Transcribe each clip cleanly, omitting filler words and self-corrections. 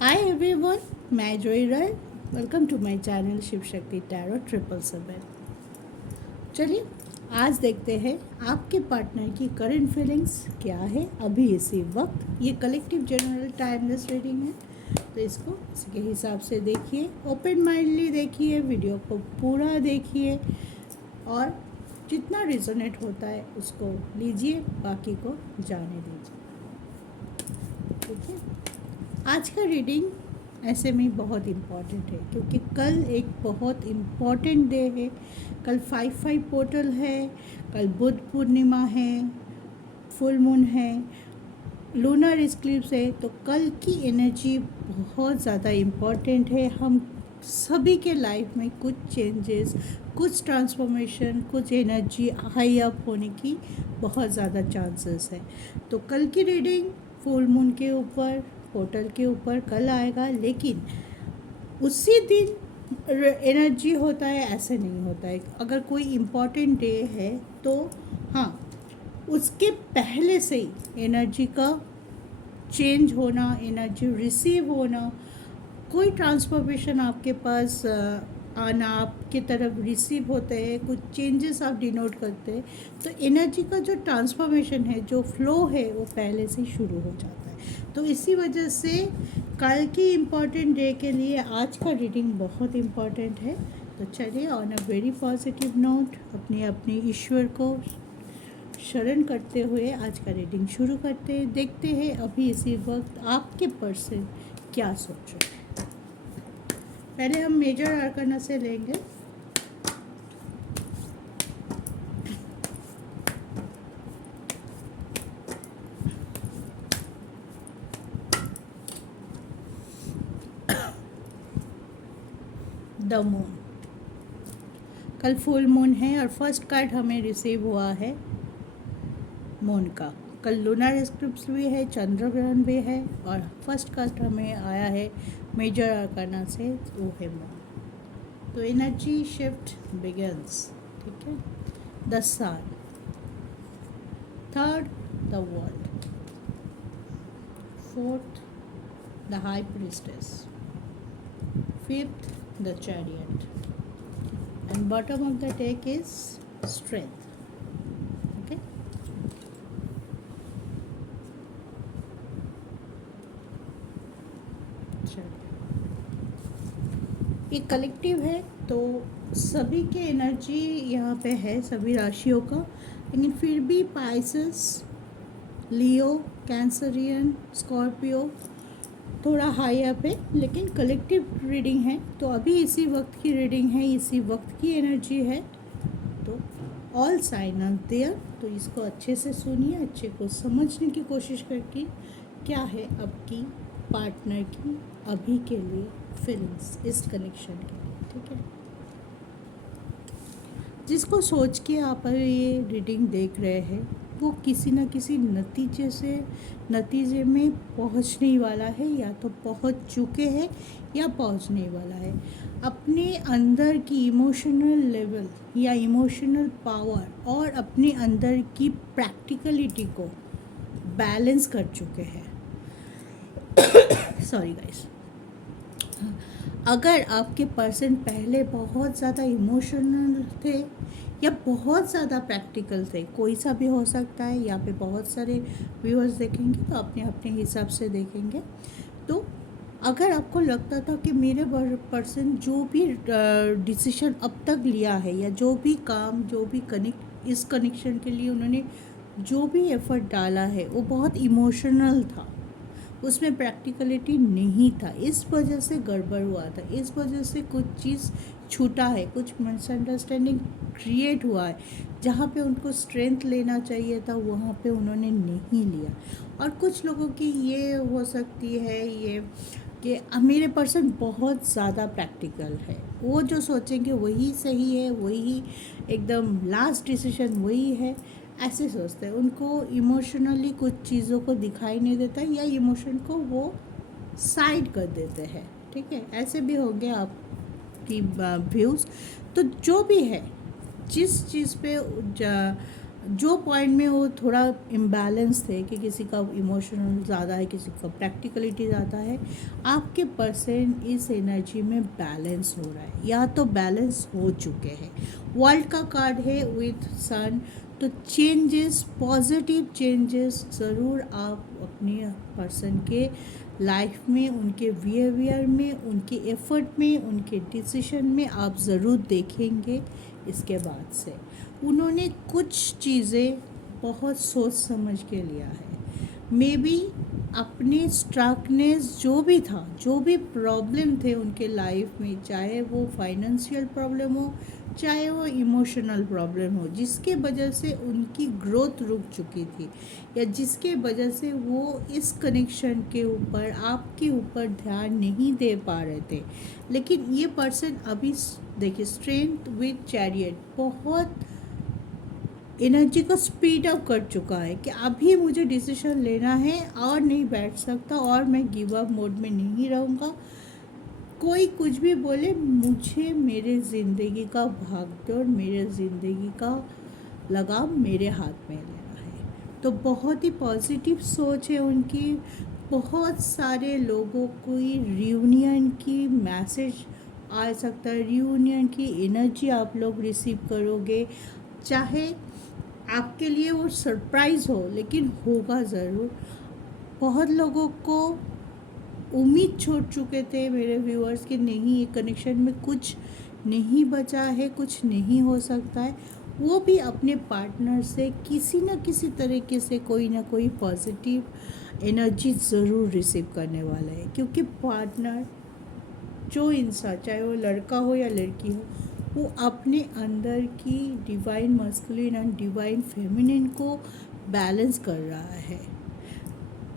हाय everyone, मैं Joy Roy. Welcome to my channel Shiv Shakti tarot 777। चलिए आज देखते हैं आपके पार्टनर की करंट फीलिंग्स क्या है अभी इसी वक्त। ये कलेक्टिव जनरल टाइमलेस रीडिंग है, तो इसको इसके हिसाब से देखिए, ओपन माइंडली देखिए, वीडियो को पूरा देखिए और जितना रिजोनेट होता है उसको लीजिए, बाकी को जाने दीजिए। ठीक है, आज का रीडिंग ऐसे में बहुत इम्पॉर्टेंट है क्योंकि कल एक बहुत इम्पॉर्टेंट डे है। कल 5/5 पोर्टल है, कल बुध पूर्णिमा है, फुल मून है, लूनर इक्लिप्स है। तो कल की एनर्जी बहुत ज़्यादा इम्पॉर्टेंट है। हम सभी के लाइफ में कुछ चेंजेस, कुछ ट्रांसफॉर्मेशन, कुछ एनर्जी हाई अप होने की बहुत ज़्यादा चांसेस है। तो कल की रीडिंग फुल मून के ऊपर, पोर्टल के ऊपर कल आएगा, लेकिन उसी दिन एनर्जी होता है ऐसे नहीं होता है। अगर कोई इम्पॉर्टेंट डे है तो हाँ, उसके पहले से ही एनर्जी का चेंज होना, एनर्जी रिसीव होना, कोई ट्रांसफॉर्मेशन आपके पास आना, आपके तरफ रिसीव होते हैं, कुछ चेंजेस आप डिनोट करते हैं, तो एनर्जी का जो ट्रांसफॉर्मेशन है, जो फ्लो है, वो पहले से ही शुरू हो जाता है। तो इसी वजह से कल की इम्पॉर्टेंट डे के लिए आज का रीडिंग बहुत इम्पॉर्टेंट है। तो चलिए on a very positive note अपने अपने ईश्वर को शरण करते हुए आज का रीडिंग शुरू करते हैं। देखते हैं अभी इसी वक्त आपके पर्सन क्या सोच रहे हैं। पहले हम मेजर आर्काना से लेंगे। द मून, कल फुल मून है और फर्स्ट कार्ड हमें रिसीव हुआ है मून का। कल लूनर इक्लिप्स भी है, चंद्र ग्रहण भी है और फर्स्ट कार्ड हमें आया है मेजर आर्काना से, वो है मून। तो एनर्जी शिफ्ट बिगिंस। ठीक है, the sun, third the world, fourth the high priestess, fifth the chariot, and bottom of the deck is strength. Okay, ये कलेक्टिव है तो सभी के एनर्जी यहाँ पे है, सभी राशियों का, लेकिन फिर भी पाइसेस, लियो, कैंसरियन, स्कॉर्पियो थोड़ा हाई अप है, लेकिन कलेक्टिव रीडिंग है तो अभी इसी वक्त की रीडिंग है, इसी वक्त की एनर्जी है। तो ऑल साइन आर देयर, तो इसको अच्छे से सुनिए, अच्छे को समझने की कोशिश करके क्या है आपकी पार्टनर की अभी के लिए फीलिंग्स इस कनेक्शन के लिए। ठीक है, जिसको सोच के आप ये रीडिंग देख रहे हैं वो किसी न किसी नतीजे में पहुंचने वाला है, या तो पहुंच चुके हैं या पहुंचने वाला है। अपने अंदर की इमोशनल लेवल या इमोशनल पावर और अपने अंदर की प्रैक्टिकलिटी को बैलेंस कर चुके हैं। सॉरी गाइस, अगर आपके पर्सन पहले बहुत ज़्यादा इमोशनल थे या बहुत ज़्यादा प्रैक्टिकल थे, कोई सा भी हो सकता है, यहाँ पे बहुत सारे व्यूअर्स देखेंगे तो अपने अपने हिसाब से देखेंगे। तो अगर आपको लगता था कि मेरे पर्सन जो भी डिसीजन अब तक लिया है या जो भी काम, जो भी इस कनेक्शन के लिए उन्होंने जो भी एफर्ट डाला है वो बहुत इमोशनल था, उसमें प्रैक्टिकलिटी नहीं था, इस वजह से गड़बड़ हुआ था, इस वजह से कुछ चीज़ छूटा है, कुछ मिसअंडरस्टैंडिंग क्रिएट हुआ है। जहाँ पे उनको स्ट्रेंथ लेना चाहिए था वहाँ पे उन्होंने नहीं लिया। और कुछ लोगों की ये हो सकती है ये कि मेरे पर्सन बहुत ज़्यादा प्रैक्टिकल है, वो जो सोचेंगे वही सही है, वही एकदम लास्ट डिसीजन वही है, ऐसे सोचते हैं। उनको इमोशनली कुछ चीज़ों को दिखाई नहीं देता या इमोशन को वो साइड कर देते हैं। ठीक है, ऐसे भी होंगे आपकी व्यूज़। तो जो भी है, जिस चीज़ पे जो पॉइंट में वो थोड़ा इम्बैलेंस थे कि किसी का इमोशनल ज़्यादा है, किसी का प्रैक्टिकलिटी ज़्यादा है, आपके पर्सन इस एनर्जी में बैलेंस हो रहा है या तो बैलेंस हो चुके हैं। वर्ल्ड का कार्ड है विथ सन, तो चेंजेस, पॉजिटिव चेंजेस ज़रूर आप अपने पर्सन के लाइफ में, उनके बिहेवियर में, उनके एफर्ट में, उनके डिसीजन में आप ज़रूर देखेंगे। इसके बाद से उन्होंने कुछ चीज़ें बहुत सोच समझ के लिया है। मे बी अपने स्ट्रकनेस जो भी था, जो भी प्रॉब्लम थे उनके लाइफ में, चाहे वो फाइनेंशियल प्रॉब्लम हो, चाहे वो इमोशनल प्रॉब्लम हो, जिसके वजह से उनकी ग्रोथ रुक चुकी थी या जिसके वजह से वो इस कनेक्शन के ऊपर, आपके ऊपर ध्यान नहीं दे पा रहे थे। लेकिन ये पर्सन अभी देखिए, स्ट्रेंथ विद चैरियट, बहुत एनर्जी को स्पीड अप कर चुका है कि अभी मुझे डिसीजन लेना है और नहीं बैठ सकता और मैं गिव अप मोड में नहीं रहूँगा। कोई कुछ भी बोले, मुझे मेरे ज़िंदगी का भागदौड़, मेरे ज़िंदगी का लगाम मेरे हाथ में लेना है। तो बहुत ही पॉजिटिव सोच है उनकी। बहुत सारे लोगों को रियूनियन की मैसेज आ सकता है, रियूनियन की एनर्जी आप लोग रिसीव करोगे। चाहे आपके लिए वो सरप्राइज़ हो, लेकिन होगा ज़रूर। बहुत लोगों को उम्मीद छोड़ चुके थे मेरे व्यूअर्स कि नहीं, ये कनेक्शन में कुछ नहीं बचा है, कुछ नहीं हो सकता है। वो भी अपने पार्टनर से किसी न किसी तरीके से कोई ना कोई पॉजिटिव एनर्जी ज़रूर रिसीव करने वाला है, क्योंकि पार्टनर, जो इंसान, चाहे वो लड़का हो या लड़की हो, वो अपने अंदर की divine masculine and divine feminine को बैलेंस कर रहा है।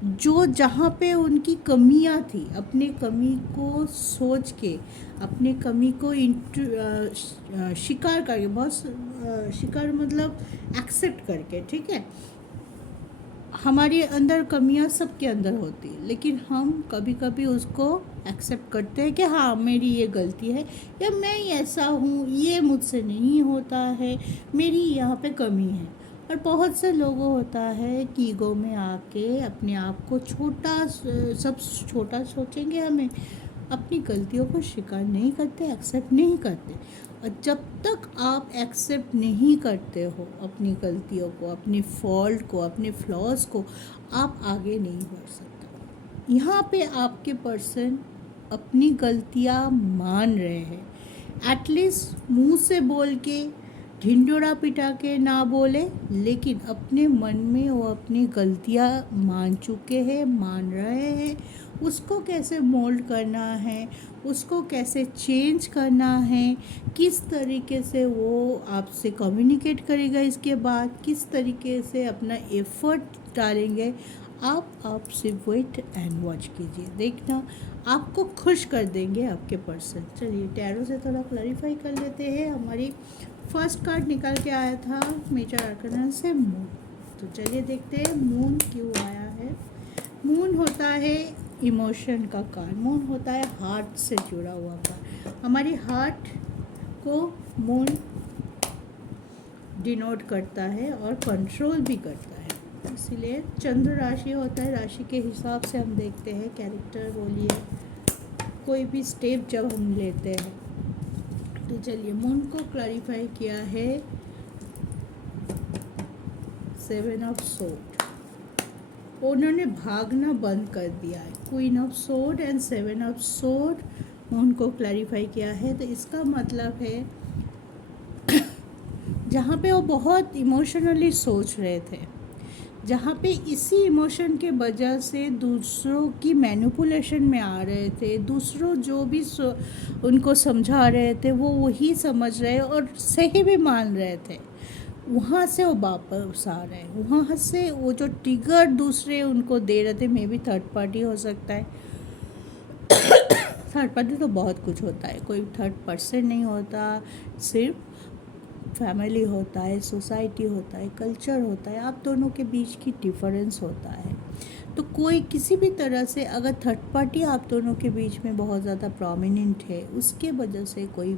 जो जहाँ पे उनकी कमियाँ थी, अपने कमी को सोच के, अपने कमी को शिकार करके, बहुत शिकार मतलब एक्सेप्ट करके, ठीक है। हमारे अंदर कमियां सबके अंदर होती है, लेकिन हम कभी कभी उसको एक्सेप्ट करते हैं कि हाँ, मेरी ये गलती है या मैं ऐसा हूँ, ये मुझसे नहीं होता है, मेरी यहाँ पे कमी है। और बहुत से लोगों होता है कि ईगो में आके अपने आप को छोटा, सब छोटा सोचेंगे, हमें अपनी गलतियों को स्वीकार नहीं करते, एक्सेप्ट नहीं करते। और जब तक आप एक्सेप्ट नहीं करते हो अपनी गलतियों को, अपनी फॉल्ट को, अपने फ्लॉज को, आप आगे नहीं बढ़ सकते। यहाँ पे आपके पर्सन अपनी गलतियाँ मान रहे हैं, एटलीस्ट मुंह से बोल के, ढिंडोरा पिटा के ना बोले, लेकिन अपने मन में वो अपनी गलतियाँ मान चुके हैं, मान रहे हैं। उसको कैसे मोल्ड करना है, उसको कैसे चेंज करना है, किस तरीके से वो आपसे कम्युनिकेट करेगा, इसके बाद किस तरीके से अपना एफर्ट डालेंगे, आप सिर्फ वेट एंड वॉच कीजिए, देखना आपको खुश कर देंगे आपके पर्सन। चलिए टैरो से थोड़ा क्लैरिफाई कर लेते हैं। हमारी फर्स्ट कार्ड निकल के आया था मेजर आर्कना से मून, तो चलिए देखते हैं मून क्यों आया है। मून होता है इमोशन का कार्ड, मून होता है हार्ट से जुड़ा हुआ कार्ड। हमारी हार्ट को मून डिनोट करता है और कंट्रोल भी करता है, इसीलिए चंद्र राशि होता है। राशि के हिसाब से हम देखते हैं कैरेक्टर, बोलिए कोई भी स्टेप जब हम लेते हैं। तो चलिए मून को क्लैरिफाई किया है 7 ऑफ सोर्ड, उन्होंने भागना बंद कर दिया है। Queen of sword and 7 of sword moon को क्लैरिफाई किया है। तो इसका मतलब है जहाँ पे वो बहुत इमोशनली सोच रहे थे, जहाँ पे इसी इमोशन के वजह से दूसरों की मैनिपुलेशन में आ रहे थे, दूसरों जो भी उनको समझा रहे थे वो वही समझ रहे और सही भी मान रहे थे, वहाँ से वो वापस आ रहे हैं। वहाँ से वो जो ट्रिगर दूसरे उनको दे रहे थे, मे बी थर्ड पार्टी हो सकता है। थर्ड पार्टी तो बहुत कुछ होता है, कोई थर्ड पर्सन नहीं होता, सिर्फ फैमिली होता है, सोसाइटी होता है, कल्चर होता है, आप दोनों के बीच की डिफरेंस होता है। तो कोई किसी भी तरह से अगर थर्ड पार्टी आप दोनों के बीच में बहुत ज़्यादा प्रोमिनेंट है, उसके वजह से कोई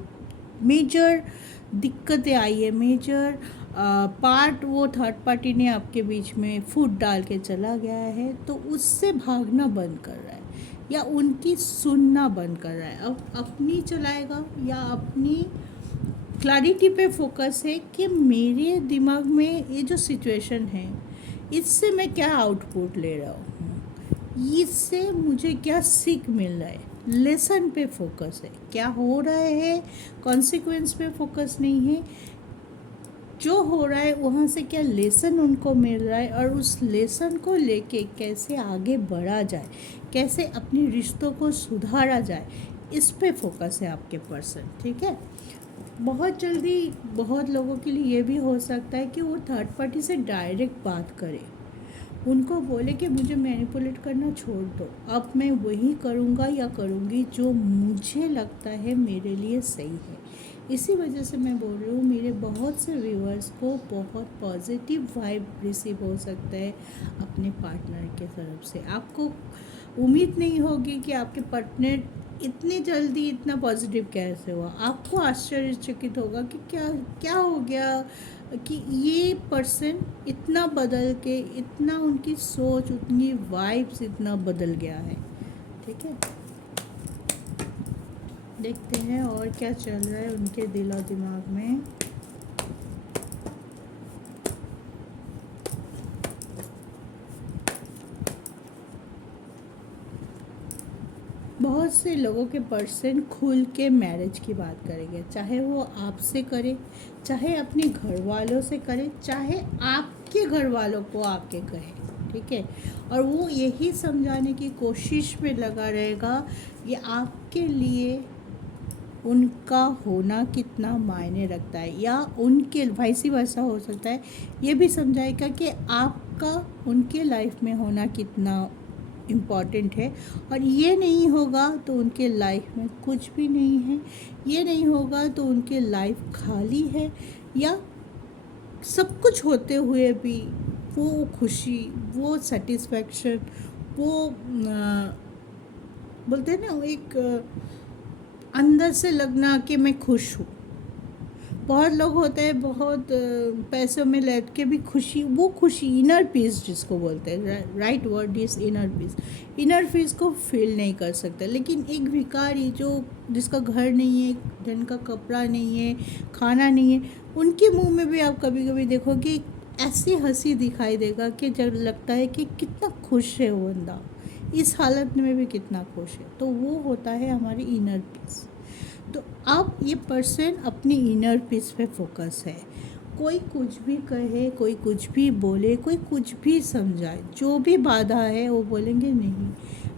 मेजर दिक्कतें आई है, मेजर पार्ट वो थर्ड पार्टी ने आपके बीच में फूट डाल के चला गया है, तो उससे भागना बंद कर रहा है या उनकी सुनना बंद कर रहा है। अब अपनी चलाएगा या अपनी क्लैरिटी पे फोकस है कि मेरे दिमाग में ये जो सिचुएशन है इससे मैं क्या आउटपुट ले रहा हूँ, इससे मुझे क्या सीख मिल रहा है, लेसन पे फोकस है, क्या हो रहा है कॉन्सिक्वेंस पे फोकस नहीं है, जो हो रहा है वहाँ से क्या लेसन उनको मिल रहा है और उस लेसन को लेके कैसे आगे बढ़ा जाए, कैसे अपनी रिश्तों को सुधारा जाए, इस पे फोकस है आपके पर्सन। ठीक है, बहुत जल्दी बहुत लोगों के लिए ये भी हो सकता है कि वो थर्ड पार्टी से डायरेक्ट बात करे, उनको बोले कि मुझे मैनिपुलेट करना छोड़ दो, अब मैं वही करूँगा या करूँगी जो मुझे लगता है मेरे लिए सही है। इसी वजह से मैं बोल रही हूँ मेरे बहुत से व्यूअर्स को बहुत पॉजिटिव वाइब रिसीव हो सकता है अपने पार्टनर के तरफ से। आपको उम्मीद नहीं होगी कि आपके पार्टनर इतनी जल्दी इतना पॉजिटिव कैसे हुआ, आपको आश्चर्यचकित होगा कि क्या क्या हो गया कि ये पर्सन इतना बदल के, इतना उनकी सोच, उनकी वाइब्स इतना बदल गया है। ठीक है, देखते हैं और क्या चल रहा है उनके दिल और दिमाग में। बहुत से लोगों के पर्सन खुल के मैरिज की बात करेंगे, चाहे वो आपसे करे, चाहे अपने घर वालों से करे, चाहे आपके घर वालों को आके कहे। ठीक है, और वो यही समझाने की कोशिश में लगा रहेगा ये आपके लिए उनका होना कितना मायने रखता है, या उनके वाइस वर्सा हो सकता है ये भी समझाएगा कि आपका उनके लाइफ में होना कितना इम्पॉर्टेंट है। और ये नहीं होगा तो उनके लाइफ में कुछ भी नहीं है, ये नहीं होगा तो उनके लाइफ खाली है, या सब कुछ होते हुए भी वो खुशी, वो सेटिस्फैक्शन, वो बोलते हैं ना एक अंदर से लगना कि मैं खुश हूँ। बहुत लोग होते हैं बहुत पैसों में लग के भी खुशी, वो खुशी इनर पीस जिसको बोलते हैं, right word is inner peace, inner peace को फील नहीं कर सकता। लेकिन एक भिखारी जो जिसका घर नहीं है, ढंग का कपड़ा नहीं है, खाना नहीं है, उनके मुंह में भी आप कभी कभी देखोगे ऐसी हंसी दिखाई देगा कि जब लगता है कि कितना खुश है वो बंदा, इस हालत में भी कितना खुश है। तो वो होता है हमारी इनर पीस। तो अब ये पर्सन अपनी इनर पीस पे फोकस है। कोई कुछ भी कहे, कोई कुछ भी बोले, कोई कुछ भी समझाए, जो भी बाधा है वो बोलेंगे नहीं,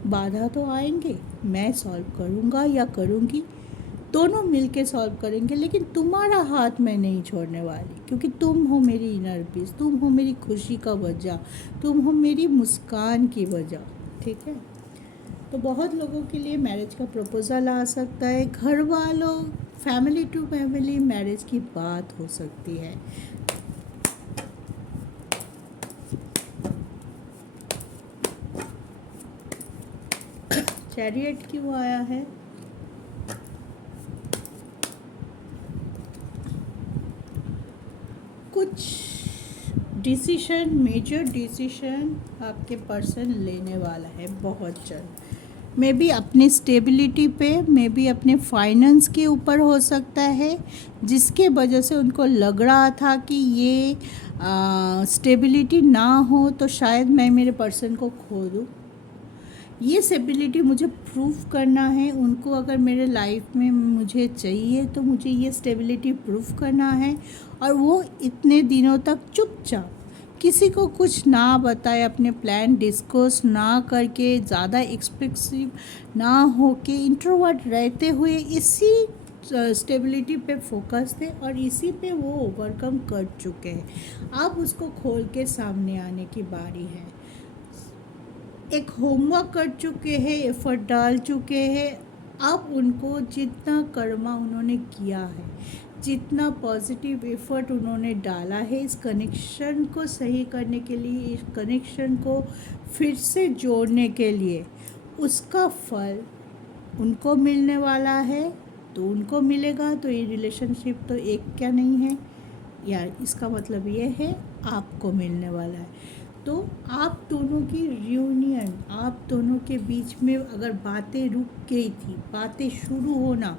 बाधा तो आएंगे, मैं सॉल्व करूँगा या करूँगी, दोनों मिलके सॉल्व करेंगे, लेकिन तुम्हारा हाथ मैं नहीं छोड़ने वाली, क्योंकि तुम हो मेरी इनर पीस, तुम हो मेरी खुशी का वजह, तुम हो मेरी मुस्कान की वजह। ठीक है, तो बहुत लोगों के लिए मैरिज का प्रपोज़ल आ सकता है, घर वालों फैमिली टू फैमिली मैरिज की बात हो सकती है। चैरियट क्यों आया है? कुछ डिसीशन, मेजर डिसीशन आपके पर्सन लेने वाला है बहुत जल्द। मे बी अपनी स्टेबिलिटी पे, मे बी अपने फाइनेंस के ऊपर हो सकता है, जिसके वजह से उनको लग रहा था कि ये स्टेबिलिटी ना हो तो शायद मैं मेरे पर्सन को खो दूँ। ये स्टेबिलिटी मुझे प्रूव करना है उनको, अगर मेरे लाइफ में मुझे चाहिए तो मुझे ये स्टेबिलिटी प्रूव करना है। और वो इतने दिनों तक चुपचाप किसी को कुछ ना बताए, अपने प्लान डिस्कस ना करके, ज़्यादा एक्सप्रेसिव ना हो के, इंट्रोवर्ट रहते हुए इसी स्टेबिलिटी पे फोकस थे और इसी पे वो ओवरकम कर चुके हैं। अब उसको खोल के सामने आने की बारी है। एक होमवर्क कर चुके हैं, एफर्ट डाल चुके हैं, अब उनको जितना कर्मा उन्होंने किया है, जितना पॉजिटिव एफर्ट उन्होंने डाला है इस कनेक्शन को सही करने के लिए, इस कनेक्शन को फिर से जोड़ने के लिए, उसका फल उनको मिलने वाला है तो उनको मिलेगा, तो ये रिलेशनशिप तो एक क्या नहीं है यार, इसका मतलब ये है आपको मिलने वाला है। तो आप दोनों की रियूनियन, आप दोनों के बीच में अगर बातें रुक गई थी, बातें शुरू होना,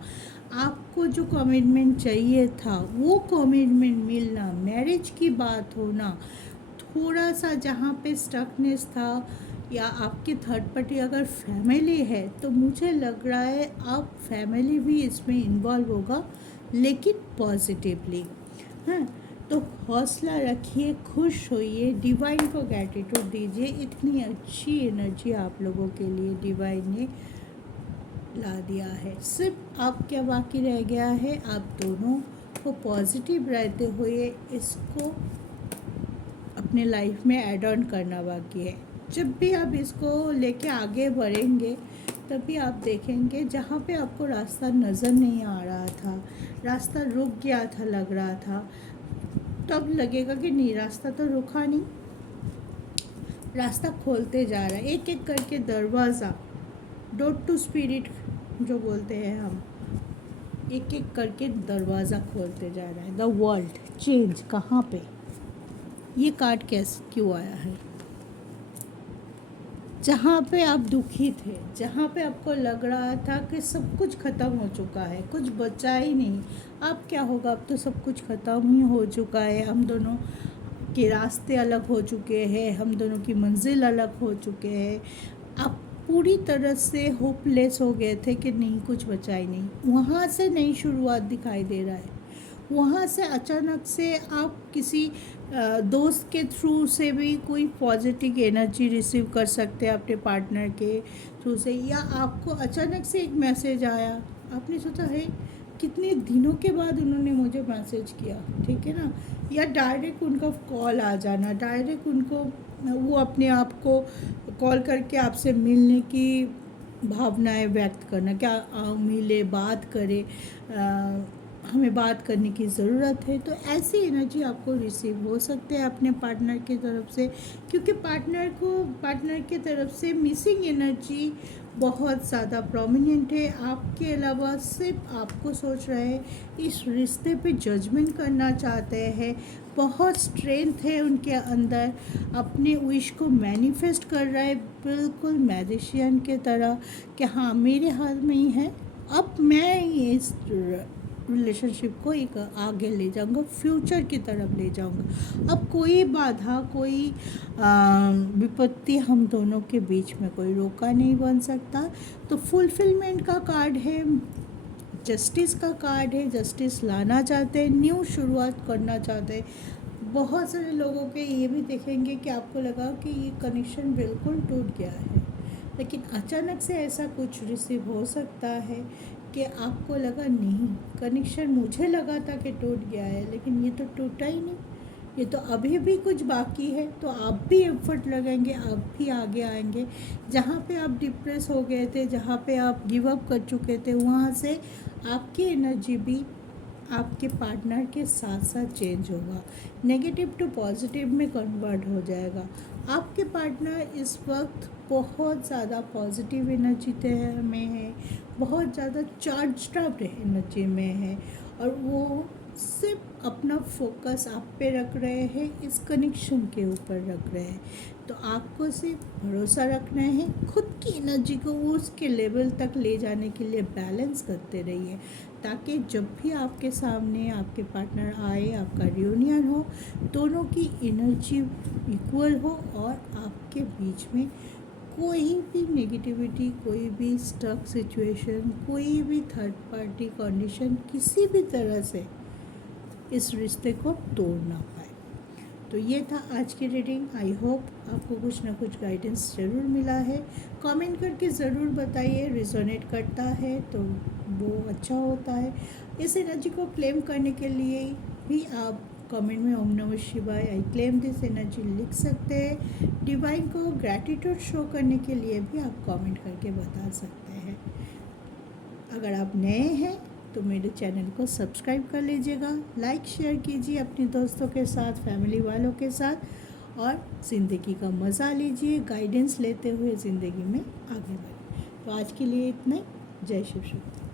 आपको जो कमिटमेंट चाहिए था वो कमिटमेंट मिलना, मैरिज की बात होना, थोड़ा सा जहाँ पे स्टकनेस था, या आपकी थर्ड पार्टी अगर फैमिली है तो मुझे लग रहा है आप फैमिली भी इसमें इन्वॉल्व होगा, लेकिन पॉजिटिवली। हाँ, तो हौसला रखिए, खुश होइए, डिवाइन को ग्रैटिट्यूड दीजिए, इतनी अच्छी एनर्जी आप लोगों के लिए डिवाइन ने ला दिया है। सिर्फ आप क्या बाकी रह गया है, आप दोनों को पॉजिटिव रहते हुए इसको अपने लाइफ में ऐड ऑन करना बाकी है। जब भी आप इसको लेके आगे बढ़ेंगे तभी आप देखेंगे जहाँ पे आपको रास्ता नज़र नहीं आ रहा था, रास्ता रुक गया था, लग रहा था, तब लगेगा कि नहीं, रास्ता तो रुका नहीं, रास्ता खोलते जा रहा है, एक एक करके दरवाज़ा, डोर टू स्पिरिट जो बोलते हैं हम, एक एक करके दरवाज़ा खोलते जा रहा है। द वर्ल्ड चेंज कहाँ पे, ये कार्ड कैसे क्यों आया है? जहाँ पे आप दुखी थे, जहाँ पे आपको लग रहा था कि सब कुछ ख़त्म हो चुका है, कुछ बचा ही नहीं, अब क्या होगा, अब तो सब कुछ ख़त्म ही हो चुका है, हम दोनों के रास्ते अलग हो चुके हैं, हम दोनों की मंजिल अलग हो चुके हैं, आप पूरी तरह से होपलेस हो गए थे कि नहीं, कुछ बचा ही नहीं, वहाँ से नई शुरुआत दिखाई दे रहा है। वहाँ से अचानक से आप किसी दोस्त के थ्रू से भी कोई पॉजिटिव एनर्जी रिसीव कर सकते हैं अपने पार्टनर के थ्रू से, या आपको अचानक से एक मैसेज आया, आपने सोचा है कितने दिनों के बाद उन्होंने मुझे मैसेज किया, ठीक है ना, या डायरेक्ट उनका कॉल आ जाना, डायरेक्ट उनको वो अपने आप को कॉल करके आपसे मिलने की भावनाएं व्यक्त करना, क्या मिले, बात करें, हमें बात करने की ज़रूरत है, तो ऐसी एनर्जी आपको रिसीव हो सकते हैं अपने पार्टनर की तरफ से, क्योंकि पार्टनर की तरफ से मिसिंग एनर्जी बहुत ज़्यादा प्रोमिनेंट है। आपके अलावा सिर्फ आपको सोच रहे हैं, इस रिश्ते पे जजमेंट करना चाहते हैं, बहुत स्ट्रेंथ है उनके अंदर, अपने विश को मैनिफेस्ट कर रहा है बिल्कुल मैजिशियन के तरह कि हाँ मेरे हाथ में ही है, अब मैं इस रिलेशनशिप को एक आगे ले जाऊंगा, फ्यूचर की तरफ ले जाऊंगा, अब कोई बाधा, कोई विपत्ति हम दोनों के बीच में कोई रोका नहीं बन सकता। तो फुलफिलमेंट का कार्ड है, जस्टिस का कार्ड है, जस्टिस लाना चाहते हैं, न्यू शुरुआत करना चाहते हैं। बहुत सारे लोगों के ये भी देखेंगे कि आपको लगा कि ये कनेक्शन बिल्कुल टूट गया है, लेकिन अचानक से ऐसा कुछ रिसीव हो सकता है कि आपको लगा नहीं, कनेक्शन मुझे लगा था कि टूट गया है, लेकिन ये तो टूटा ही नहीं, ये तो अभी भी कुछ बाकी है। तो आप भी एफर्ट लगाएंगे, आप भी आगे आएंगे, जहाँ पे आप डिप्रेस हो गए थे, जहाँ पे आप गिव अप कर चुके थे, वहाँ से आपकी एनर्जी भी आपके पार्टनर के साथ साथ चेंज होगा, नेगेटिव टू पॉजिटिव में कन्वर्ट हो जाएगा। आपके पार्टनर इस वक्त बहुत ज़्यादा पॉजिटिव एनर्जी में है, बहुत ज़्यादा चार्ज्ड अप एनर्जी में है, और वो सिर्फ अपना फोकस आप पे रख रहे हैं, इस कनेक्शन के ऊपर रख रहे हैं। तो आपको सिर्फ भरोसा रखना है, खुद की एनर्जी को उसके लेवल तक ले जाने के लिए बैलेंस करते रहिए, ताकि जब भी आपके सामने आपके पार्टनर आए, आपका रियूनियन हो, दोनों की एनर्जी इक्वल हो और आपके बीच में कोई भी नेगेटिविटी, कोई भी स्टक सिचुएशन, कोई भी थर्ड पार्टी कंडीशन किसी भी तरह से इस रिश्ते को तोड़ ना पाए। तो ये था आज की रीडिंग। आई होप आपको कुछ ना कुछ गाइडेंस ज़रूर मिला है। कमेंट करके ज़रूर बताइए, रिजोनेट करता है तो वो अच्छा होता है। इस एनर्जी को क्लेम करने के लिए भी आप कमेंट में ओम नमः शिवाय, आई क्लेम दिस एनर्जी लिख सकते हैं। डिवाइन को ग्रैटिट्यूड शो करने के लिए भी आप कमेंट करके बता सकते हैं। अगर आप नए हैं तो मेरे चैनल को सब्सक्राइब कर लीजिएगा, लाइक शेयर कीजिए अपने दोस्तों के साथ, फैमिली वालों के साथ, और ज़िंदगी का मज़ा लीजिए, गाइडेंस लेते हुए ज़िंदगी में आगे बढ़िए। तो आज के लिए इतना ही। जय शिव शक्ति।